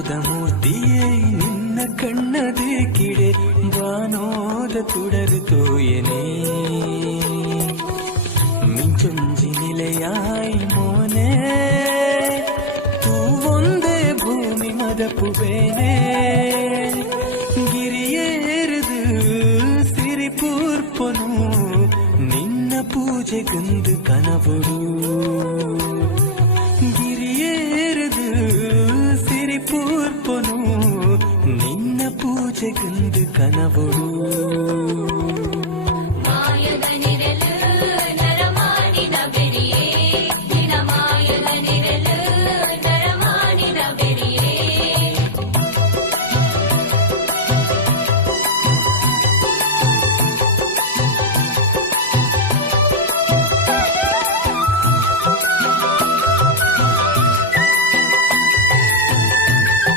ಮೂರ್ತಿಯೇ ನಿನ್ನ ಕಣ್ಣದೆ ಕಿಡೆ ಬಾನೋದ തുടരു തോയനേ മിഞ്ചൊഞ്ചി നിലയായി മോനെ തൂവൊന്തേ ഭൂമി മദപ്പുവേനേ ಗಿರಿಯೇರಿದು ಸಿರಿಪೂರ್ಪನು ನಿನ್ನ ಪೂಜೆಗೊಂದು ಕನವಡು ಗಿರಿಯೇರಿದು ಸಿರಿಪೂರ್ಪನು ನಿನ್ನ ಪೂಜೆಗೊಂದು ಕನವಡು